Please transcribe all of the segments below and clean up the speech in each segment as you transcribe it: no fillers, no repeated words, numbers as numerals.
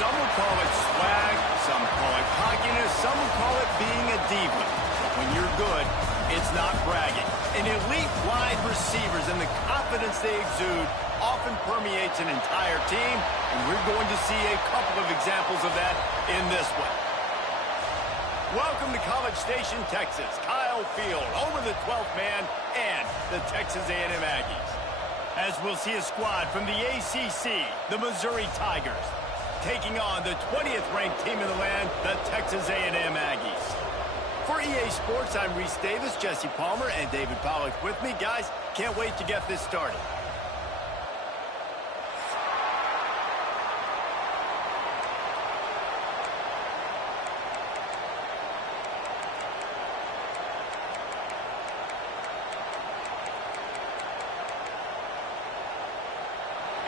Some would call it swag, some call it cockiness, some would call it being a diva. But when you're good, it's not bragging. And elite wide receivers and the confidence they exude often permeates an entire team, and we're going to see a couple of examples of that in this one. Welcome to College Station, Texas. Kyle Field over the 12th man and the Texas A&M Aggies. As we'll see a squad from the ACC, the Missouri Tigers, taking on the 20th ranked team in the land, the Texas A&M Aggies. For EA Sports, I'm Reese Davis, Jesse Palmer, and David Pollack with me. Guys, can't wait to get this started.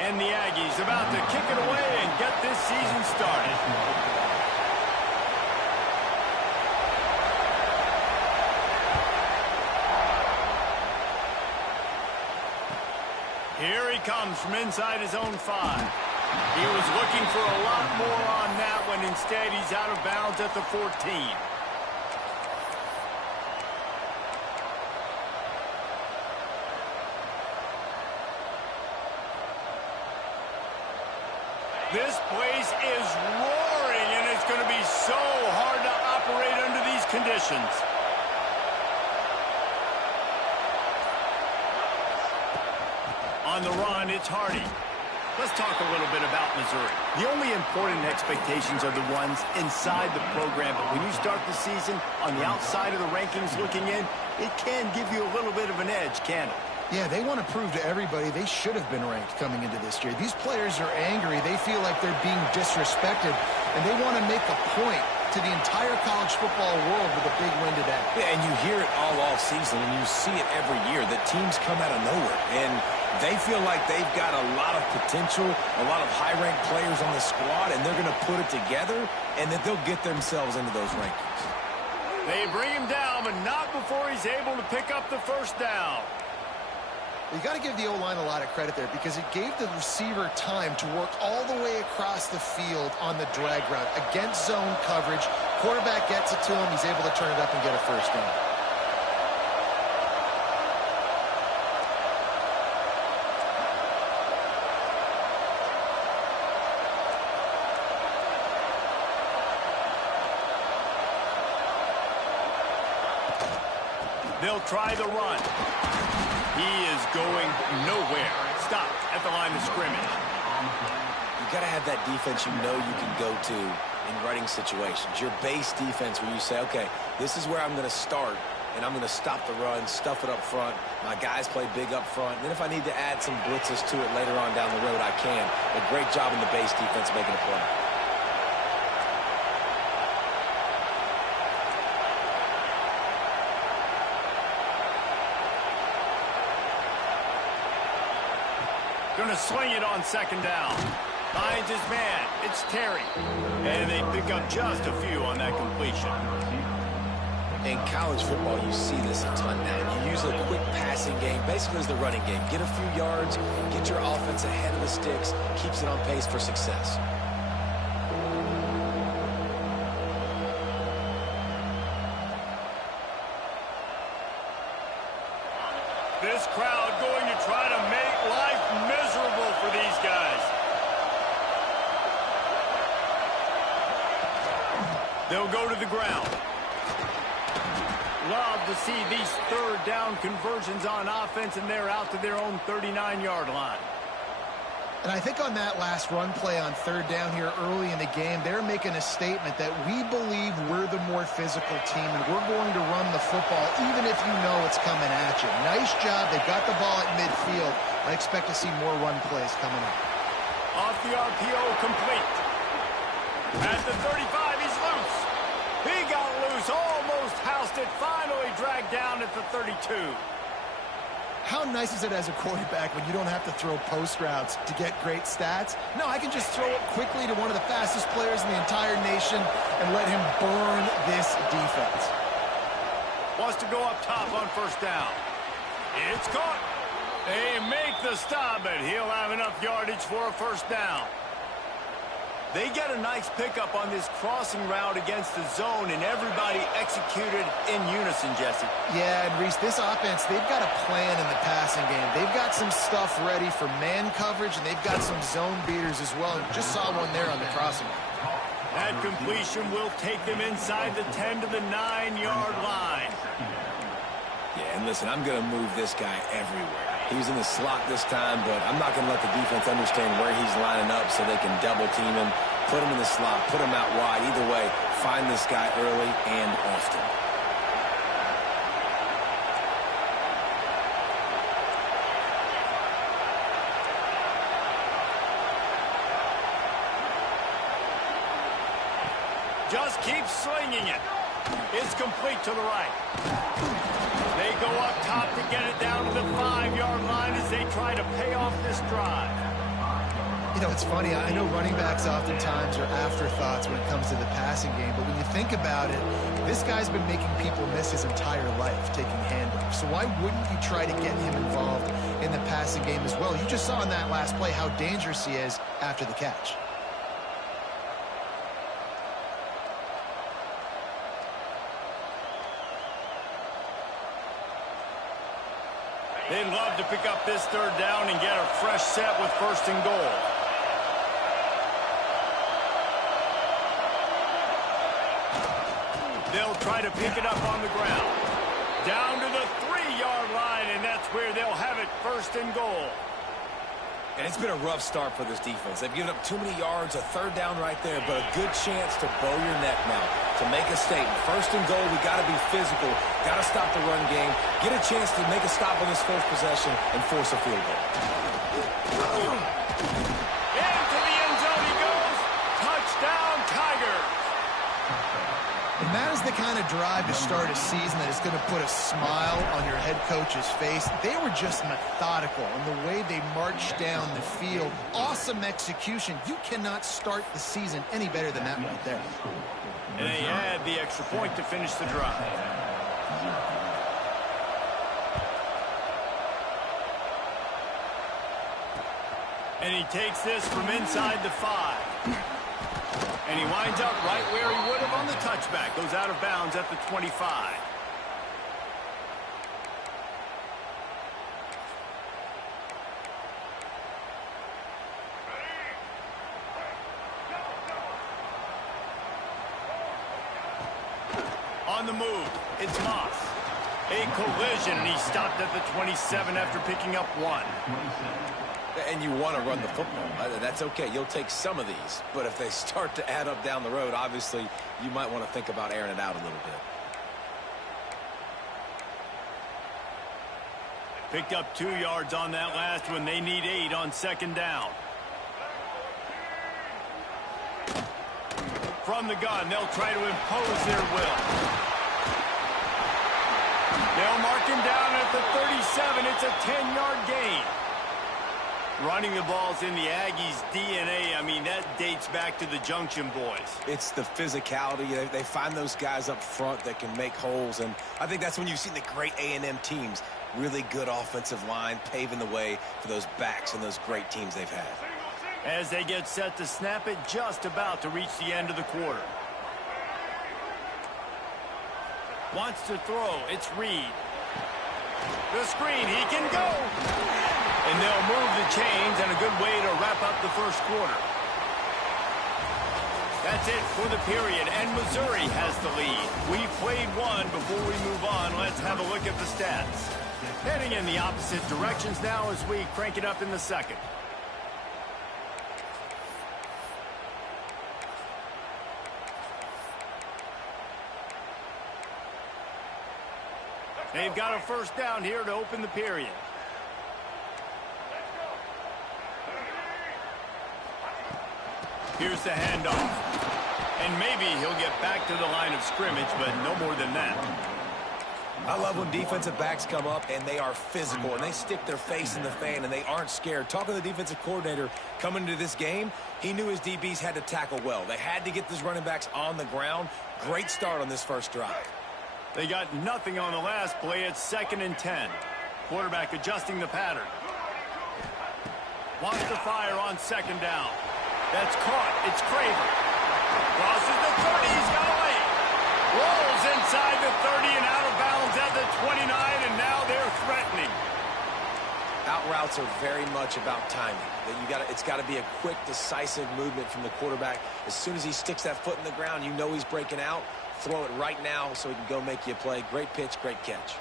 And the Aggies about to kick it away and get this season started. Here he comes from inside his own 5. He was looking for a lot more on that one. Instead, he's out of bounds at the 14. This place is roaring, and it's going to be so hard to operate under these conditions. On the run, it's Hardy. Let's talk a little bit about Missouri. The only important expectations are the ones inside the program, but when you start the season on the outside of the rankings looking in, it can give you a little bit of an edge, can it? Yeah, they want to prove to everybody they should have been ranked coming into this year. These players are angry. They feel like they're being disrespected, and they want to make a point to the entire college football world with a big win today. Yeah, and you hear it all off season, and you see it every year that teams come out of nowhere, and they feel like they've got a lot of potential, a lot of high-ranked players on the squad, and they're going to put it together, and that they'll get themselves into those rankings. They bring him down, but not before he's able to pick up the first down. You got to give the O-line a lot of credit there because it gave the receiver time to work all the way across the field on the drag route against zone coverage. Quarterback gets it to him. He's able to turn it up and get a first down. They'll try the run. He is going nowhere. Stopped at the line of scrimmage. You got to have that defense you know you can go to in running situations. Your base defense where you say, okay, this is where I'm going to start, and I'm going to stop the run, stuff it up front. My guys play big up front. And then if I need to add some blitzes to it later on down the road, I can. A great job in the base defense making a play. Going to sling it on second down. Finds his man. It's Terry. And they pick up just a few on that completion. In college football, you see this a ton now. You use a quick passing game, basically as the running game. Get a few yards, get your offense ahead of the sticks, keeps it on pace for success. This crowd going to try to make life miserable for these guys. They'll go to the ground. Love to see these third down conversions on offense, and they're out to their own 39-yard line. And I think on that last run play on third down here early in the game, they're making a statement that we believe we're the more physical team and we're going to run the football even if you know it's coming at you. Nice job. They've got the ball at midfield. I expect to see more run plays coming up. Off the RPO, complete. At the 35, he's loose. He got loose, almost housed it, finally dragged down at the 32. How nice is it as a quarterback when you don't have to throw post routes to get great stats? No, I can just throw it quickly to one of the fastest players in the entire nation and let him burn this defense. Wants to go up top on first down. It's caught. They make the stop, but he'll have enough yardage for a first down. They get a nice pickup on this crossing route against the zone, and everybody executed in unison, Jesse. Yeah, and Reese, this offense, they've got a plan in the passing game. They've got some stuff ready for man coverage, and they've got some zone beaters as well. And just saw one there on the crossing. That completion will take them inside the 10 to the 9-yard line. Yeah, and listen, I'm going to move this guy everywhere. He's in the slot this time, but I'm not going to let the defense understand where he's lining up so they can double team him, put him in the slot, put him out wide. Either way, find this guy early and often. Just keep slinging it. It's complete to the right. They go up top to get it down to the 5-yard line as they try to pay off this drive. You know, it's funny. I know running backs oftentimes are afterthoughts when it comes to the passing game, but when you think about it, this guy's been making people miss his entire life taking handoffs. So why wouldn't you try to get him involved in the passing game as well? You just saw in that last play how dangerous he is after the catch. They'd love to pick up this third down and get a fresh set with 1st and goal. They'll try to pick it up on the ground. Down to the 3-yard line, and that's where they'll have it, 1st and goal. And it's been a rough start for this defense. They've given up too many yards, a 3rd down right there, but a good chance to bow your neck now, to make a statement. 1st and goal, we got to be physical, got to stop the run game, get a chance to make a stop on this first possession, and force a field goal. Into the end zone he goes. Touchdown, Tigers. And that is the kind of drive to start a season that is going to put a smile on your head coach's face. They were just methodical in the way they marched down the field. Awesome execution. You cannot start the season any better than that right there. And they had the extra point to finish the drive. And he takes this from inside the 5. And he winds up right where he would have on the touchback. Goes out of bounds at the 25. On the move, it's Moss. A collision, and he stopped at the 27 after picking up 1. And you want to run the football. That's okay. You'll take some of these. But if they start to add up down the road, obviously, you might want to think about airing it out a little bit. Picked up 2 yards on that last one. They need 8 on 2nd down. From the gun, they'll try to impose their will. They'll mark him down at the 37. It's a 10-yard gain. Running the ball's in the Aggies' DNA. I mean, that dates back to the Junction Boys. It's the physicality. They find those guys up front that can make holes, and I think that's when you've seen the great A&M teams. Really good offensive line, paving the way for those backs and those great teams they've had. As they get set to snap it, just about to reach the end of the quarter. Wants to throw. It's Reed. The screen. He can go. And they'll move the chains, and a good way to wrap up the first quarter. That's it for the period, and Missouri has the lead. We've played one. Before we move on, let's have a look at the stats. Heading in the opposite directions now as we crank it up in the second. They've got a first down here to open the period. Here's the handoff. And maybe he'll get back to the line of scrimmage, but no more than that. I love when defensive backs come up and they are physical and they stick their face in the fan and they aren't scared. Talking to the defensive coordinator coming into this game, he knew his DBs had to tackle well. They had to get these running backs on the ground. Great start on this first drive. They got nothing on the last play. It's 2nd and 10. Quarterback adjusting the pattern. Wants to fire on 2nd down. That's caught. It's Craver. Crosses the 30. He's got away. Rolls inside the 30 and out of bounds at the 29, and now they're threatening. Out routes are very much about timing. It's got to be a quick, decisive movement from the quarterback. As soon as he sticks that foot in the ground, you know he's breaking out. Throw it right now so he can go make you a play. Great pitch, great catch.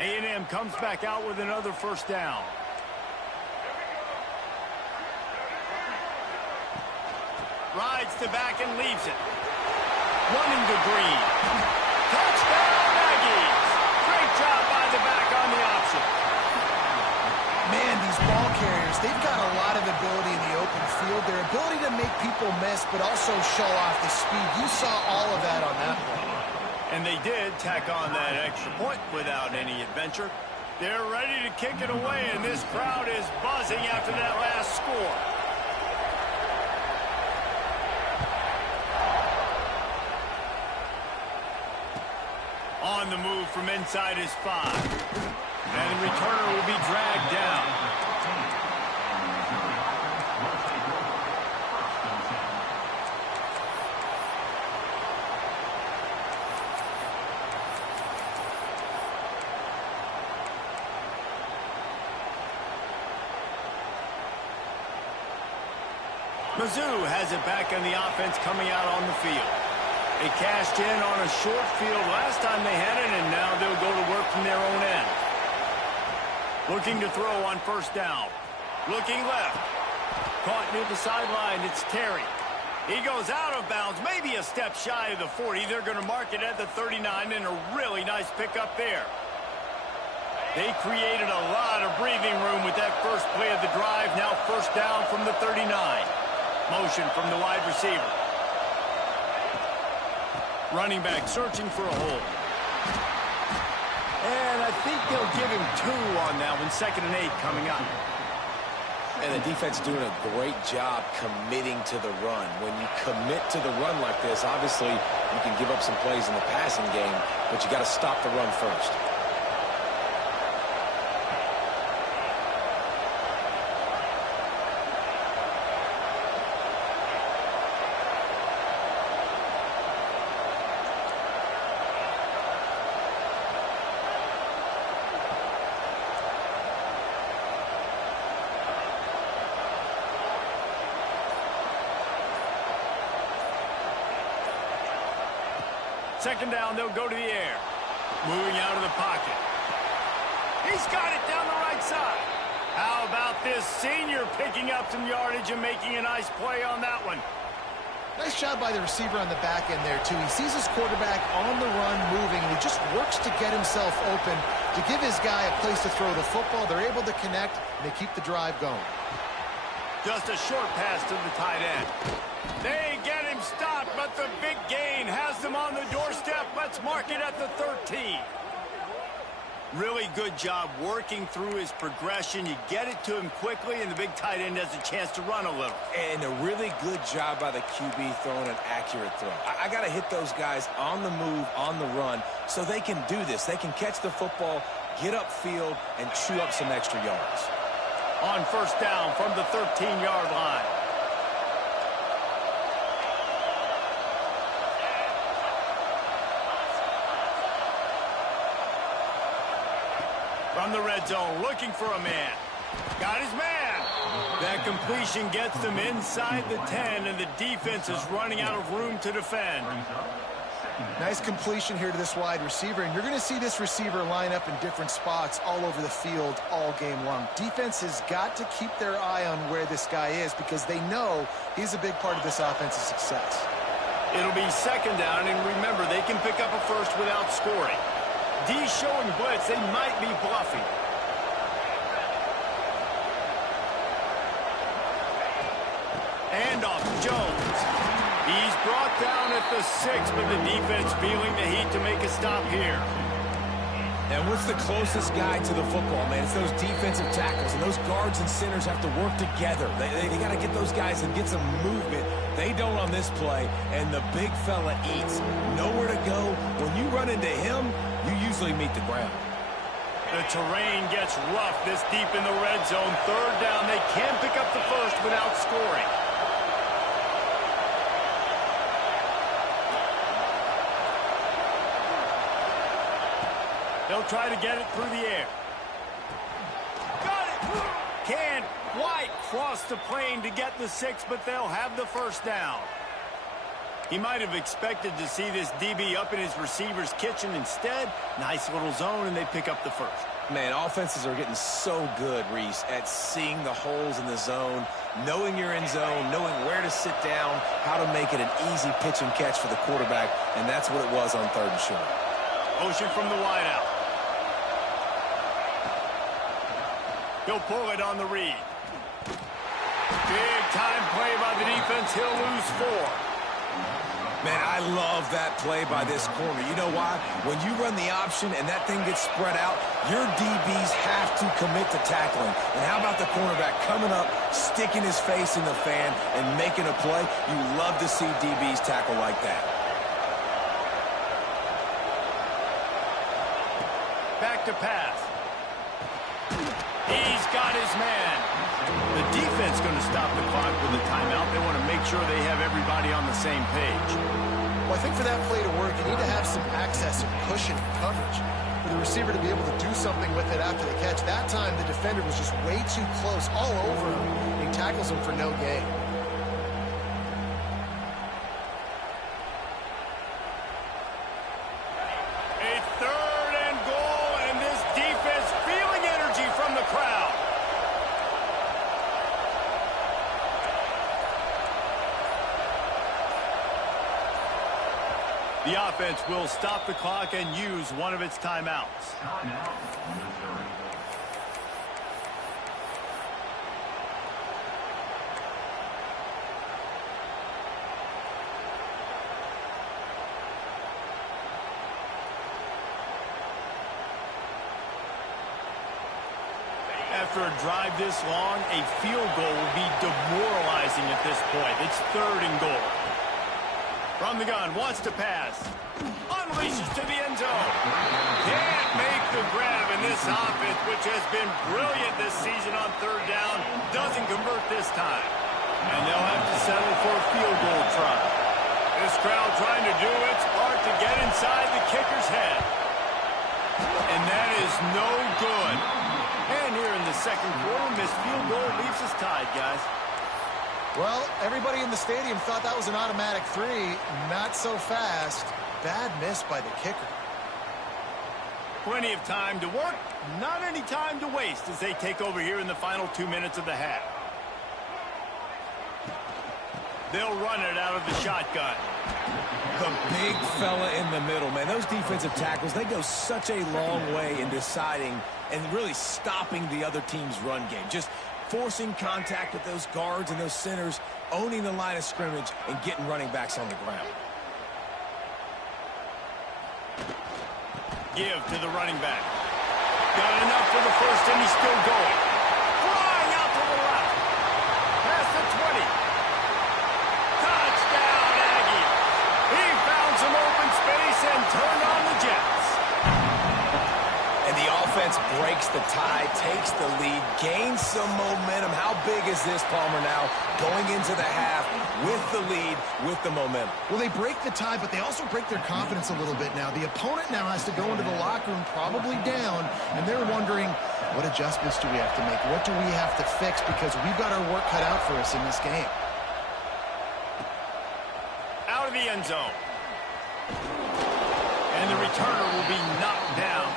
A&M comes back out with another first down. Rides to back and leaves it. Running to Green. Touchdown, Aggies! Great job by the back on the option. Man, these ball carriers, they've got a lot of ability in the open field. Their ability to make people miss, but also show off the speed. You saw all of that on that play. And they did tack on that extra point without any adventure. They're ready to kick it away, and this crowd is buzzing after that last score. On the move from inside his 5. And the returner will be dragged down. Mizzou has it back on the offense coming out on the field. They cashed in on a short field last time they had it, and now they'll go to work from their own end. Looking to throw on first down. Looking left. Caught near the sideline. It's Terry. He goes out of bounds, maybe a step shy of the 40. They're going to mark it at the 39, and a really nice pickup there. They created a lot of breathing room with that first play of the drive. Now first down from the 39. Motion from the wide receiver. Running back searching for a hole. And I think they'll give him 2 on that one. 2nd and 8 coming up. And the defense doing a great job committing to the run. When you commit to the run like this, obviously you can give up some plays in the passing game, but you got to stop the run first. Second down, they'll go to the air. Moving out of the pocket. He's got it down the right side. How about this senior picking up some yardage and making a nice play on that one? Nice job by the receiver on the back end there, too. He sees his quarterback on the run moving, and he just works to get himself open to give his guy a place to throw the football. They're able to connect, and they keep the drive going. Just a short pass to the tight end. They get him stopped, but the big gain has them on the doorstep. Let's mark it at the 13. Really good job working through his progression. You get it to him quickly, and the big tight end has a chance to run a little. And a really good job by the QB throwing an accurate throw. I got to hit those guys on the move, on the run, so they can do this. They can catch the football, get upfield, and chew up some extra yards. On first down from the 13-yard line. From the red zone, looking for a man. Got his man. That completion gets them inside the 10, and the defense is running out of room to defend. Nice completion here to this wide receiver, and you're going to see this receiver line up in different spots all over the field all game long. Defense has got to keep their eye on where this guy is because they know he's a big part of this offense's success. It'll be second down, and remember, they can pick up a first without scoring. D showing blitz, they might be bluffing. Handoff, Jones. He's brought down at the 6, but the defense feeling the heat to make a stop here. And what's the closest guy to the football, man? It's those defensive tackles, and those guards and centers have to work together. They got to get those guys and get some movement. They don't on this play, and the big fella eats. Nowhere to go. When you run into him, you usually meet the ground. The terrain gets rough this deep in the red zone. Third down, they can pick up the first without scoring. They'll try to get it through the air. Got it! Can't quite cross the plane to get the 6, but they'll have the first down. He might have expected to see this DB up in his receiver's kitchen. Instead, nice little zone, and they pick up the first. Man, offenses are getting so good, Reese, at seeing the holes in the zone, knowing you're in zone, knowing where to sit down, how to make it an easy pitch and catch for the quarterback, and that's what it was on 3rd and short. Motion from the wideout. He'll pull it on the read. Big time play by the defense. He'll lose 4. Man, I love that play by this corner. You know why? When you run the option and that thing gets spread out, your DBs have to commit to tackling. And how about the cornerback coming up, sticking his face in the fan, and making a play? You love to see DBs tackle like that. Back to pass. He's got his man. The defense going to stop the clock with a timeout. They want to make sure they have everybody on the same page. Well, I think for that play to work, you need to have some access and cushion and coverage for the receiver to be able to do something with it after the catch. That time, the defender was just way too close, all over him, and he tackles him for no gain. A 3rd and goal, and this defense feeling energy from the crowd. The offense will stop the clock and use one of its timeouts. After a drive this long, a field goal will be demoralizing at this point. It's 3rd and goal. From the gun, wants to pass. Unleashes to the end zone. Can't make the grab, and this offense, which has been brilliant this season on 3rd down, doesn't convert this time. And they'll have to settle for a field goal try. This crowd trying to do its part to get inside the kicker's head. And that is no good. And here in the 2nd quarter, missed field goal leaves us tied, guys. Well, everybody in the stadium thought that was an automatic 3. Not so fast. Bad miss by the kicker. Plenty of time to work, not any time to waste as they take over here in the final 2 minutes of the half. They'll run it out of the shotgun. The big fella in the middle, man. Those defensive tackles, they go such a long way in deciding and really stopping the other team's run game. Just forcing contact with those guards and those centers, owning the line of scrimmage, and getting running backs on the ground. Give to the running back. Got enough for the first, and he's still going. Flying out to the left. Past the 20. Touchdown, Aggie. He found some open space and turned on the Jets. And the offense breaks the tie, takes the lead, gains some momentum. How big is this, Palmer, now? Going into the half with the lead, with the momentum. Well, they break the tie, but they also break their confidence a little bit now. The opponent now has to go into the locker room probably down, and they're wondering, what adjustments do we have to make? What do we have to fix? Because we've got our work cut out for us in this game. Out of the end zone. And the returner will be knocked down.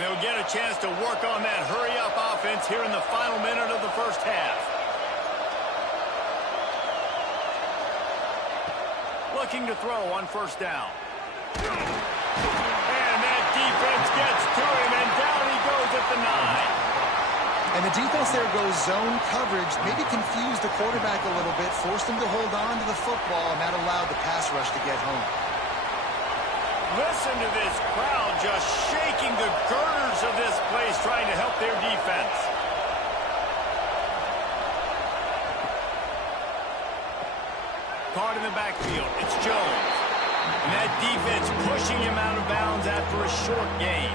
They'll get a chance to work on that hurry-up offense here in the final minute of the first half. Looking to throw on 1st down. And that defense gets to him, and down he goes at the 9. And the defense there goes zone coverage, maybe confused the quarterback a little bit, forced him to hold on to the football, and that allowed the pass rush to get home. Listen to this crowd just shaking the girders of this place, trying to help their defense. Caught in the backfield. It's Jones. And that defense pushing him out of bounds after a short gain.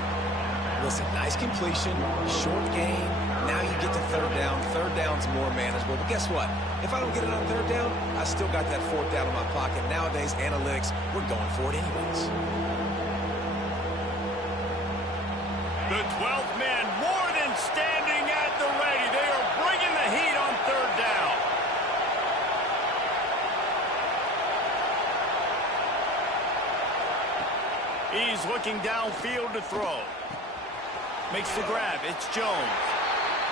Listen, nice completion, short game. Now you get to third down. Third down's more manageable. But guess what? If I don't get it on third down, I still got that fourth down in my pocket. Nowadays, analytics, we're going for it anyways. The 12th man more than standing at the ready. They are bringing the heat on third down. He's looking downfield to throw. Makes the grab. It's Jones.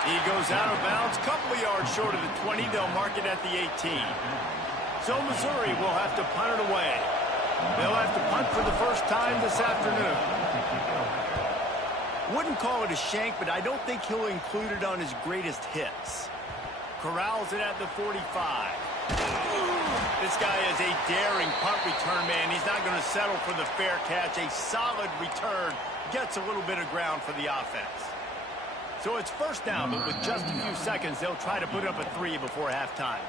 He goes out of bounds, couple of yards short of the 20. They'll mark it at the 18. So Missouri will have to punt it away. They'll have to punt for the first time this afternoon. Wouldn't call it a shank, but I don't think he'll include it on his greatest hits. Corrals it at the 45. This guy is a daring punt return man. He's not going to settle for the fair catch. A solid return gets a little bit of ground for the offense. So it's first down, but with just a few seconds, they'll try to put up a 3 before halftime.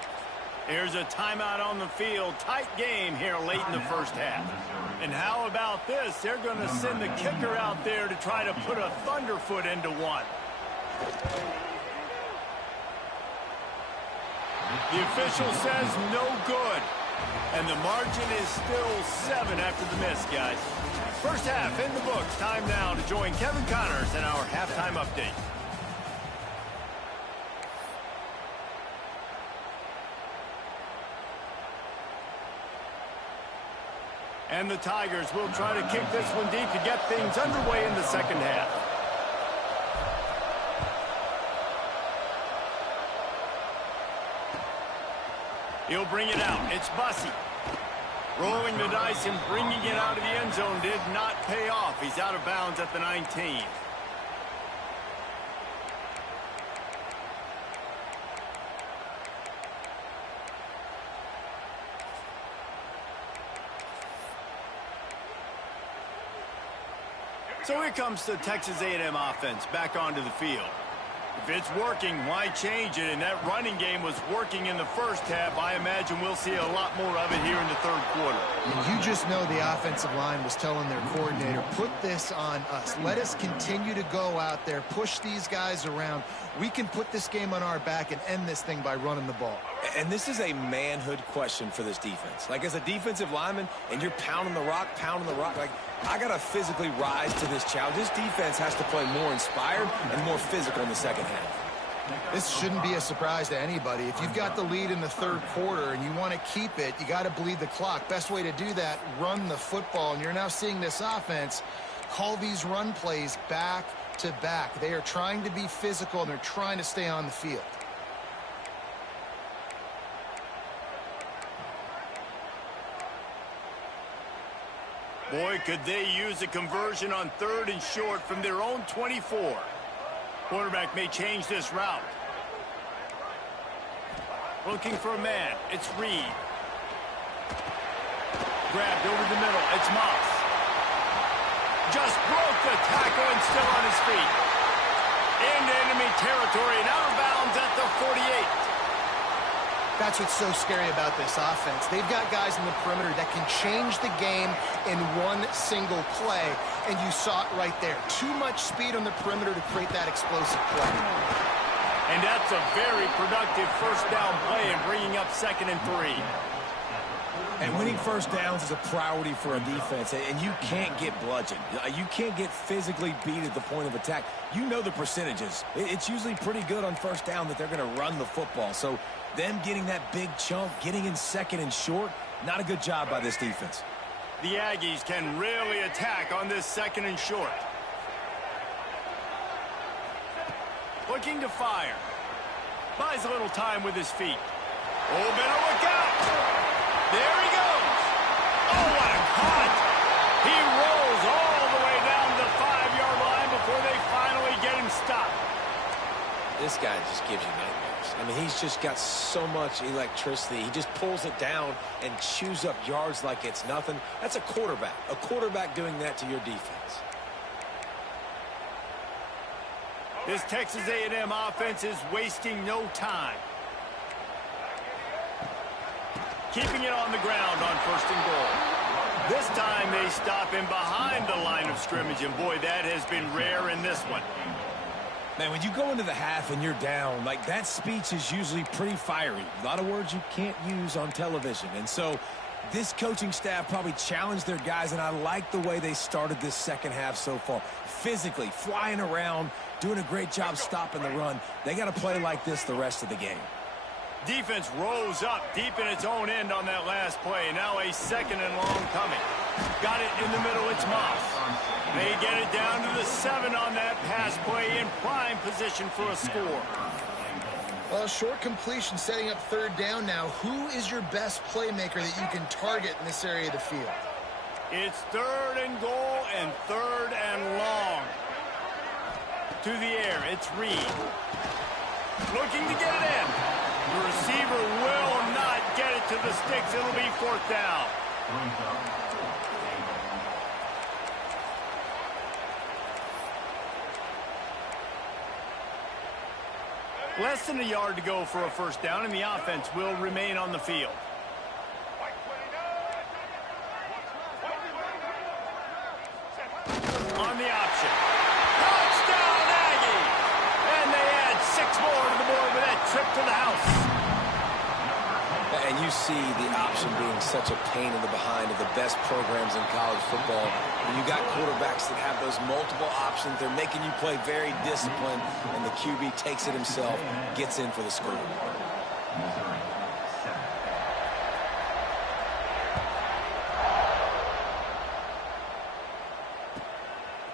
Here's a timeout on the field. Tight game here late in the first half. And how about this? They're going to send the kicker out there to try to put a thunderfoot into one. The official says no good. And the margin is still 7 after the miss, guys. First half in the books. Time now to join Kevin Connors in our halftime update. And the Tigers will try to kick this one deep to get things underway in the second half. He'll bring it out. It's Bussey. Rolling the dice and bringing it out of the end zone did not pay off. He's out of bounds at the 19. So here comes the Texas A&M offense back onto the field. If it's working, why change it? And that running game was working in the first half. I imagine we'll see a lot more of it here in the third quarter. And you just know the offensive line was telling their coordinator, put this on us. Let us continue to go out there, push these guys around. We can put this game on our back and end this thing by running the ball. And this is a manhood question for this defense. Like, as a defensive lineman, and you're pounding the rock, like, I got to physically rise to this challenge. This defense has to play more inspired and more physical in the second half. This shouldn't be a surprise to anybody. If you've got the lead in the third quarter and you want to keep it, you got to bleed the clock. Best way to do that, run the football. And you're now seeing this offense call these run plays back to back. They are trying to be physical, and they're trying to stay on the field. Boy, could they use a conversion on third and short from their own 24. Quarterback may change this route. Looking for a man. It's Reed. Grabbed over the middle. It's Moss. Just broke the tackle and still on his feet. Into enemy territory and out of bounds at the 48. That's what's so scary about this offense. They've got guys in the perimeter that can change the game in one single play, and you saw it right there. Too much speed on the perimeter to create that explosive play. And that's a very productive first down play and bringing up 2nd and 3. And winning first downs is a priority for a defense, and you can't get bludgeoned. You can't get physically beat at the point of attack. You know the percentages. It's usually pretty good on first down that they're going to run the football. So them getting that big chunk, getting in 2nd and short, not a good job by this defense. The Aggies can really attack on this 2nd and short. Looking to fire. Buys a little time with his feet. Oh, better look out. There he goes. Oh, what a cut. He rolls all the way down the 5-yard line before they finally get him stopped. This guy just gives you nightmares. I mean, he's just got so much electricity. He just pulls it down and chews up yards like it's nothing. That's a quarterback. A quarterback doing that to your defense. This Texas A&M offense is wasting no time. Keeping it on the ground on 1st and goal. This time they stop him behind the line of scrimmage, and boy, that has been rare in this one. Man, when you go into the half and you're down, like, that speech is usually pretty fiery. A lot of words you can't use on television. And so this coaching staff probably challenged their guys, and I like the way they started this second half so far. Physically, flying around, doing a great job stopping the run. They got to play like this the rest of the game. Defense rose up deep in its own end on that last play. Now a second and long coming. Got it in the middle. It's Moss. They get it down to the 7 on that pass play in prime position for a score. Well, short completion setting up third down now. Who is your best playmaker that you can target in this area of the field? It's 3rd and goal and 3rd and long. To the air, it's Reed. Looking to get it in. The receiver will not get it to the sticks. It'll be 4th down. Less than a yard to go for a first down, and the offense will remain on the field. On the option. Touchdown, Aggie! And they add 6 more to the board with that trip to the house. And you see the option being such a pain in the behind of the best programs in college football. When you got quarterbacks that have those multiple options, they're making you play very disciplined, and the QB takes it himself, gets in for the score.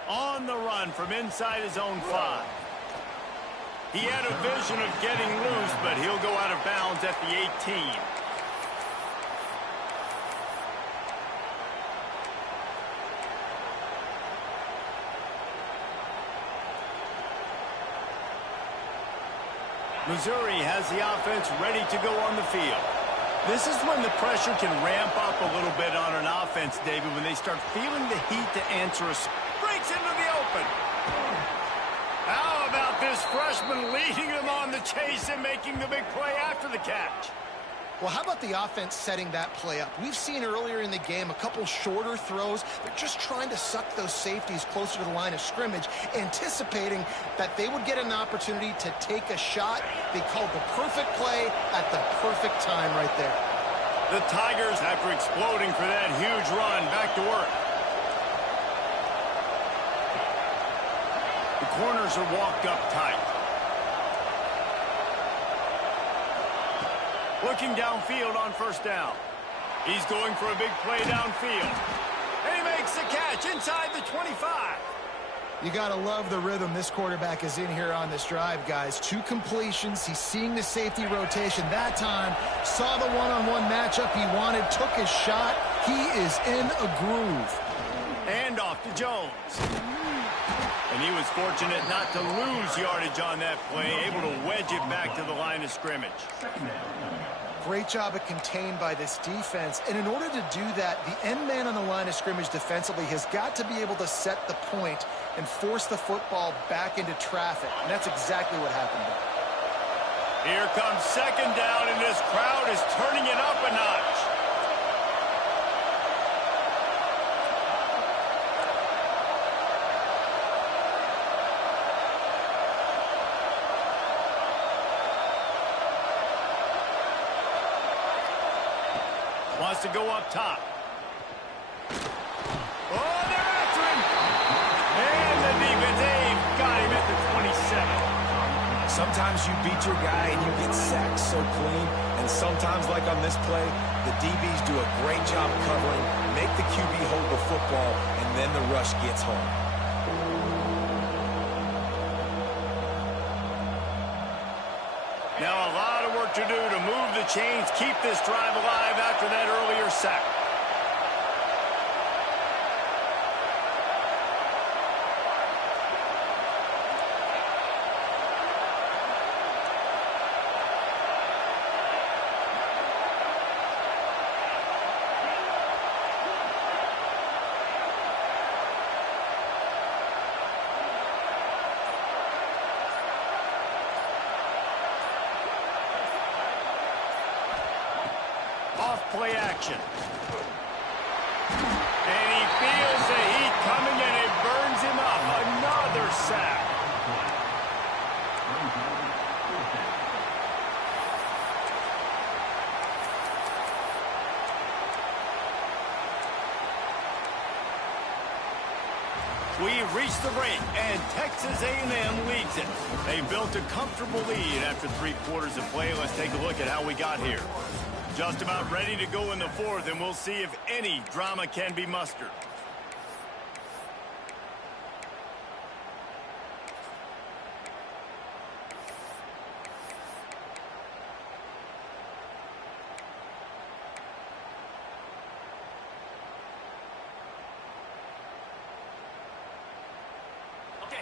On the run from inside his own 5. He had a vision of getting loose, but he'll go out of bounds at the 18. Missouri has the offense ready to go on the field. This is when the pressure can ramp up a little bit on an offense, David, when they start feeling the heat to answer a breaks into the open. How about this freshman leading them on the chase and making the big play after the catch? Well, how about the offense setting that play up? We've seen earlier in the game a couple shorter throws. They're just trying to suck those safeties closer to the line of scrimmage, anticipating that they would get an opportunity to take a shot. They called the perfect play at the perfect time right there. The Tigers, after exploding for that huge run, back to work. The corners are walked up tight. Looking downfield on first down. He's going for a big play downfield. And he makes the catch inside the 25. You got to love the rhythm this quarterback is in here on this drive, guys. 2 completions. He's seeing the safety rotation that time. Saw the one-on-one matchup he wanted. Took his shot. He is in a groove. And off to Jones. And he was fortunate not to lose yardage on that play. Able to wedge it back to the line of scrimmage. Great job of contained by this defense. And in order to do that, the end man on the line of scrimmage defensively has got to be able to set the point and force the football back into traffic. And that's exactly what happened there. Here comes second down, and this crowd is turning it up a notch. Wants to go up top. Oh, they're after him. And the defense, they've got him at the 27. Sometimes you beat your guy and you get sacked so clean, and sometimes, like on this play, the DBs do a great job covering, make the QB hold the football, and then the rush gets home. Now a lot of work to do to move the chains, keep this drive alive after that earlier sack. Off play action. We've reached the break, and Texas A&M leads it. They built a comfortable lead after 3 quarters of play. Let's take a look at how we got here. Just about ready to go in the 4th, and we'll see if any drama can be mustered.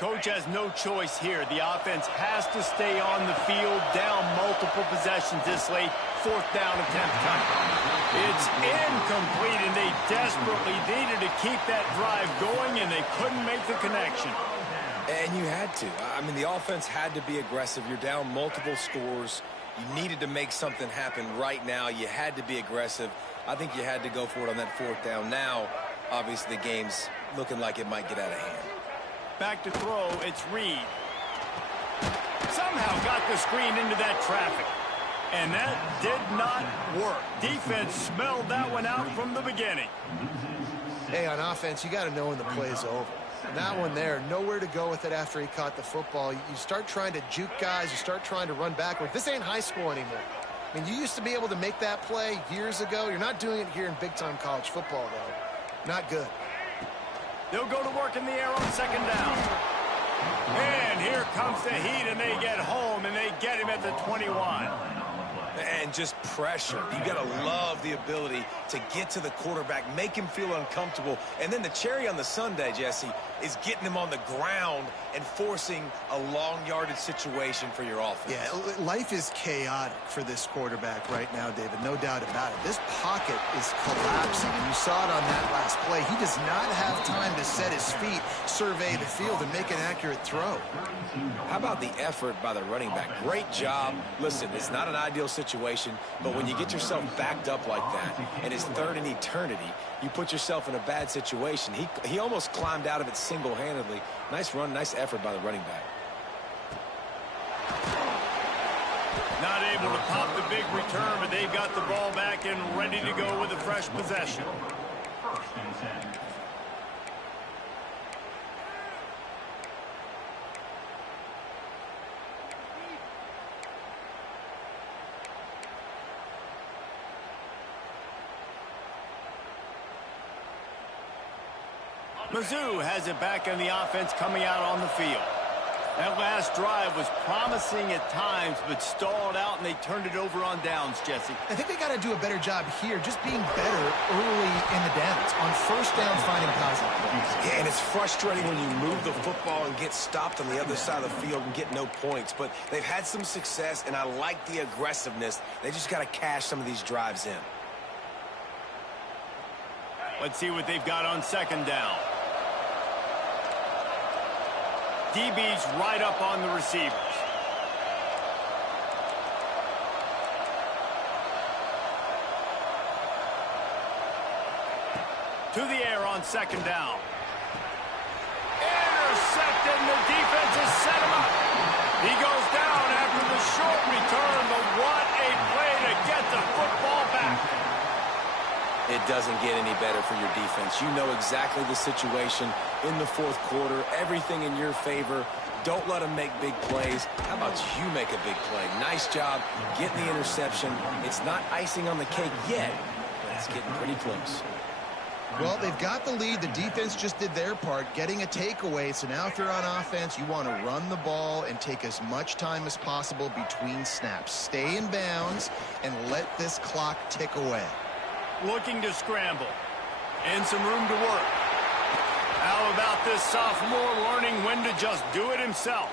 Coach has no choice here. The offense has to stay on the field, down multiple possessions this late. 4th down attempt coming. It's incomplete, and they desperately needed to keep that drive going, and they couldn't make the connection. And you had to. I mean, the offense had to be aggressive. You're down multiple scores. You needed to make something happen right now. You had to be aggressive. I think you had to go for it on that 4th down. Now, obviously, the game's looking like it might get out of hand. Back to throw, it's Reed. Somehow got the screen into that traffic. And that did not work. Defense smelled that one out from the beginning. Hey, on offense, you got to know when the play's over. And that one there, nowhere to go with it after he caught the football. You start trying to juke guys. You start trying to run backward. This ain't high school anymore. I mean, you used to be able to make that play years ago. You're not doing it here in big-time college football, though. Not good. They'll go to work in the air on 2nd down. And here comes the heat, and they get home, and they get him at the 21. And just pressure. You got to love the ability to get to the quarterback, make him feel uncomfortable. And then the cherry on the sundae, Jesse, is getting him on the ground and forcing a long yardage situation for your offense. Yeah, life is chaotic for this quarterback right now, David. No doubt about it. This pocket is collapsing, and you saw it on that last play. He does not have time to set his feet, survey the field, and make an accurate throw. How about the effort by the running back? Great job. Listen, it's not an ideal situation, but when you get yourself backed up like that, and it's 3rd in eternity, you put yourself in a bad situation. He almost climbed out of it single-handedly. Nice run, nice effort by the running back. Not able to pop the big return, but they've got the ball back and ready to go with a fresh possession. Mizzou has it back in the offense coming out on the field. That last drive was promising at times, but stalled out, and they turned it over on downs, Jesse. I think they got to do a better job here, just being better early in the downs. On 1st down, finding positive plays. Yeah, and it's frustrating when you move the football and get stopped on the other side of the field and get no points. But they've had some success, and I like the aggressiveness. They just got to cash some of these drives in. Let's see what they've got on 2nd down. DB's right up on the receivers. To the air on 2nd down. Intercepted, and the defense has set him up. He goes down after the short return, but what a play to get the football back. It doesn't get any better for your defense. You know exactly the situation in the 4th quarter. Everything in your favor. Don't let them make big plays. How about you make a big play? Nice job getting the interception. It's not icing on the cake yet, but it's getting pretty close. Well, they've got the lead. The defense just did their part, getting a takeaway. So now if you're on offense, you want to run the ball and take as much time as possible between snaps. Stay in bounds and let this clock tick away. Looking to scramble. And some room to work. How about this sophomore learning when to just do it himself?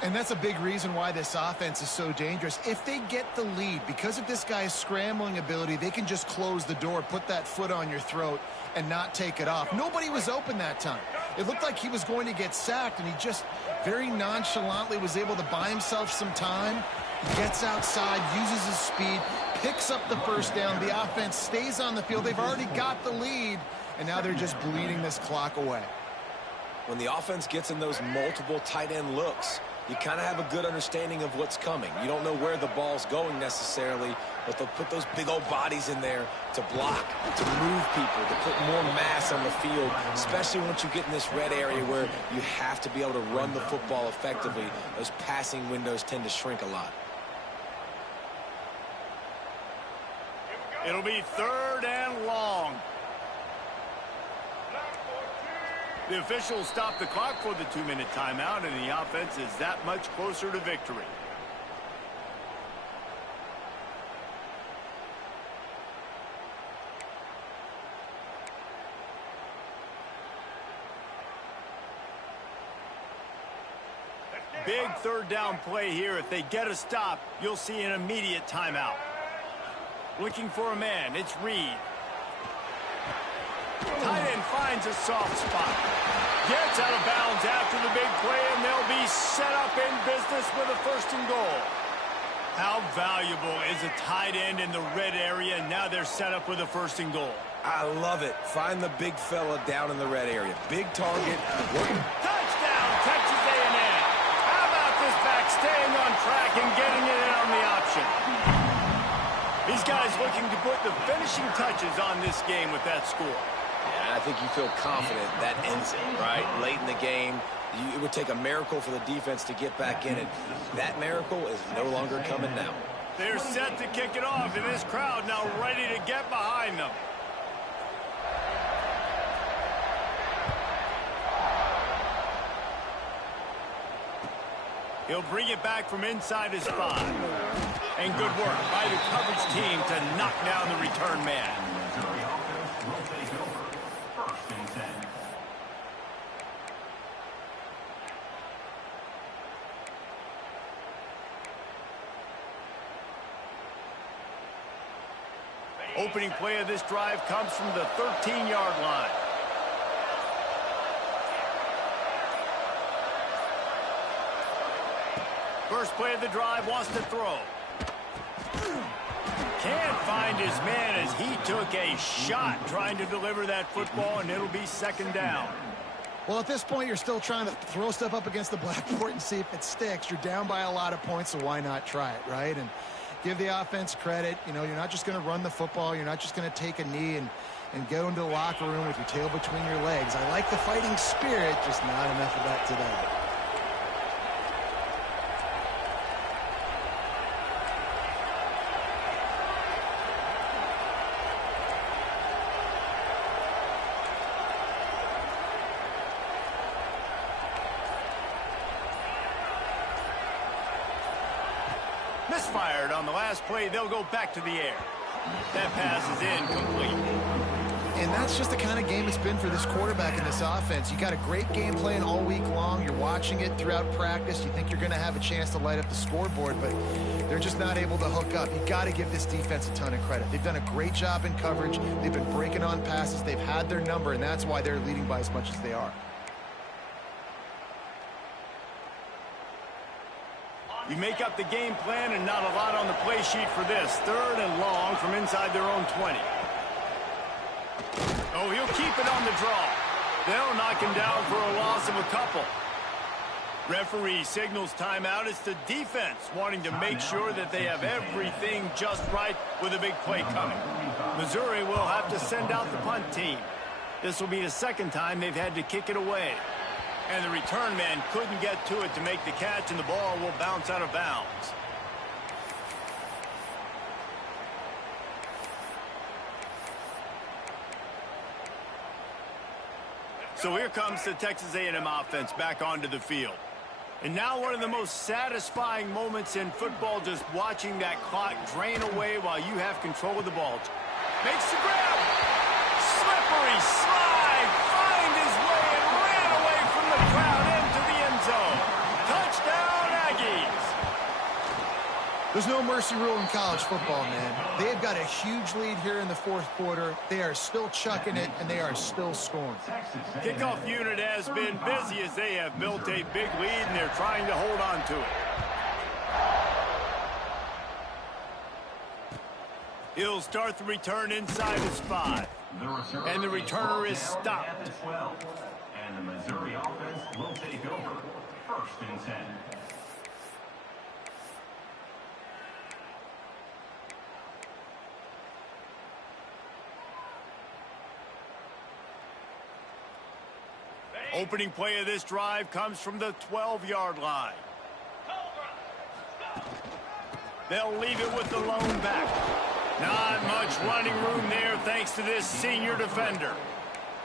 And that's a big reason why this offense is so dangerous. If they get the lead, because of this guy's scrambling ability, they can just close the door, put that foot on your throat, and not take it off. Nobody was open that time. It looked like he was going to get sacked, and he just very nonchalantly was able to buy himself some time. He gets outside, uses his speed, picks up the 1st down. The offense stays on the field. They've already got the lead, and now they're just bleeding this clock away. When the offense gets in those multiple tight end looks, you kind of have a good understanding of what's coming. You don't know where the ball's going necessarily, but they'll put those big old bodies in there to block, to move people, to put more mass on the field, especially once you get in this red area where you have to be able to run the football effectively. Those passing windows tend to shrink a lot. It'll be 3rd and long. The officials stop the clock for the 2-minute timeout, and the offense is that much closer to victory. Big 3rd down play here. If they get a stop, you'll see an immediate timeout. Looking for a man, it's Reed. Tight end finds a soft spot. Gets out of bounds after the big play, and they'll be set up in business with a 1st and goal. How valuable is a tight end in the red area? Now they're set up with a 1st and goal. I love it. Find the big fella down in the red area. Big target. Touchdown, Texas A&M. How about this back staying on track and getting it in on the option? These guys looking to put the finishing touches on this game with that score. Yeah, I think you feel confident that ends it, right? Late in the game, it would take a miracle for the defense to get back in it. That miracle is no longer coming now. They're set to kick it off, and this crowd now ready to get behind them. He'll bring it back from inside his 5. And good work by the coverage team to knock down the return man. Opening play of this drive comes from the 13-yard line. First play of the drive, wants to throw. Can't find his man as he took a shot trying to deliver that football, and it'll be 2nd down. Well, at this point, you're still trying to throw stuff up against the blackboard and see if it sticks. You're down by a lot of points, so why not try it, right? And give the offense credit. You know, you're not just going to run the football. You're not just going to take a knee and go into the locker room with your tail between your legs. I like the fighting spirit, just not enough of that today. Misfired on the last play. They'll go back to the air. That pass is incomplete. And that's just the kind of game it's been for this quarterback in this offense. You got a great game plan all week long. You're watching it throughout practice. You think you're going to have a chance to light up the scoreboard, but they're just not able to hook up. You got to give this defense a ton of credit. They've done a great job in coverage. They've been breaking on passes. They've had their number, and that's why they're leading by as much as they are. You make up the game plan and not a lot on the play sheet for this. 3rd and long from inside their own 20. Oh, he'll keep it on the draw. They'll knock him down for a loss of a couple. Referee signals timeout. It's the defense wanting to make sure that they have everything just right with a big play coming. Missouri will have to send out the punt team. This will be the 2nd time they've had to kick it away. And the return man couldn't get to it to make the catch, and the ball will bounce out of bounds. So here comes the Texas A&M offense back onto the field. And now one of the most satisfying moments in football, just watching that clock drain away while you have control of the ball. Makes the grab. Slippery slide. Find his way and ran away from the crowd into the end zone. Touchdown, Aggies. There's no mercy rule in college football, man. They've got a huge lead here in the 4th quarter. They are still chucking it, and they are still scoring. Kickoff unit has been busy as they have built a big lead, and they're trying to hold on to it. He'll start the return inside his 5. And the returner is stopped. And the Missouri offense will take over 1st and 10. Opening play of this drive comes from the 12-yard line. They'll leave it with the lone back. Not much running room there thanks to this senior defender.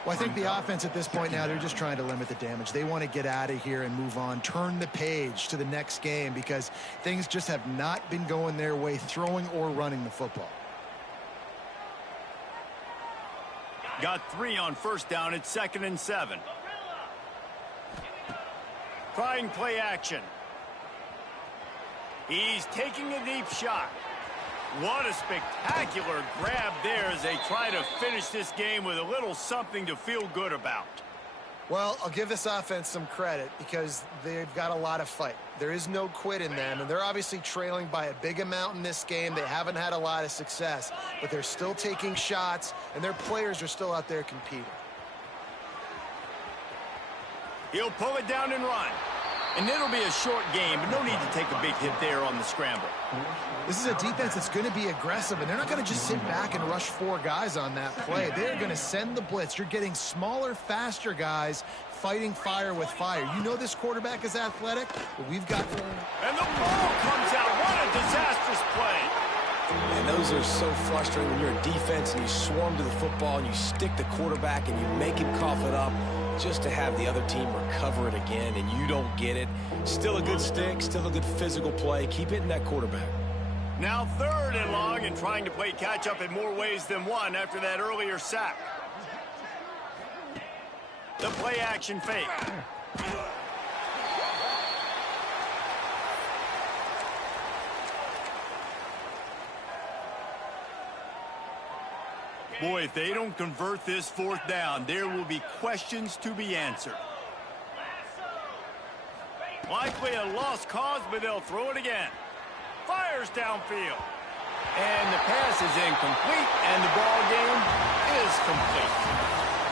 Well, I think the offense at this point now, they're just trying to limit the damage. They want to get out of here and move on, turn the page to the next game because things just have not been going their way, throwing or running the football. Got 3 on first down. It's 2nd and 7. Trying play action. He's taking a deep shot. What a spectacular grab there as they try to finish this game with a little something to feel good about. Well, I'll give this offense some credit because they've got a lot of fight. There is no quit in them, and they're obviously trailing by a big amount in this game. They haven't had a lot of success, but they're still taking shots, and their players are still out there competing. He'll pull it down and run. And it'll be a short game, but no need to take a big hit there on the scramble. This is a defense that's going to be aggressive, and they're not going to just sit back and rush 4 guys on that play. They're going to send the blitz. You're getting smaller, faster guys fighting fire with fire. You know this quarterback is athletic, but we've got... And the ball comes out. What a disastrous play. And those are so frustrating when you're a defense and you swarm to the football and you stick the quarterback and you make him cough it up just to have the other team recover it again and you don't get it. Still a good stick, still a good physical play. Keep hitting that quarterback. Now 3rd and long and trying to play catch-up in more ways than one after that earlier sack. The play action fake. Boy, if they don't convert this 4th down, there will be questions to be answered. Likely a lost cause, but they'll throw it again. Fires downfield. And the pass is incomplete, and the ball game is complete.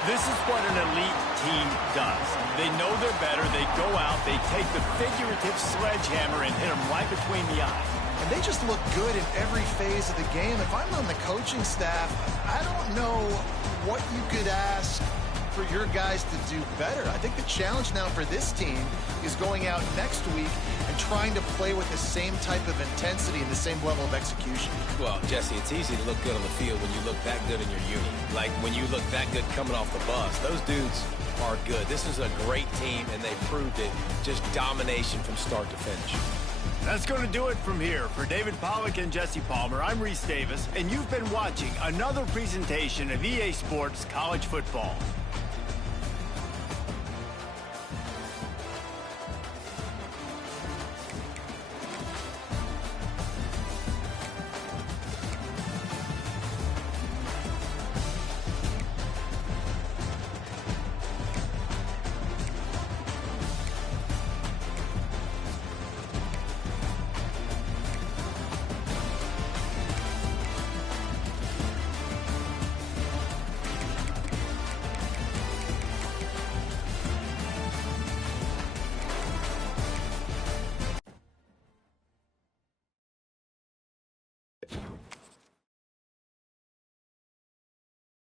This is what an elite team does. They know they're better. They go out, they take the figurative sledgehammer and hit them right between the eyes. And they just look good in every phase of the game. If I'm on the coaching staff, I don't know what you could ask for your guys to do better. I think the challenge now for this team is going out next week and trying to play with the same type of intensity and the same level of execution. Well, Jesse, it's easy to look good on the field when you look that good in your unit. Like when you look that good coming off the bus. Those dudes are good. This is a great team, and they proved it. Just domination from start to finish. That's going to do it from here. For David Pollack and Jesse Palmer, I'm Reese Davis, and you've been watching another presentation of EA Sports College Football.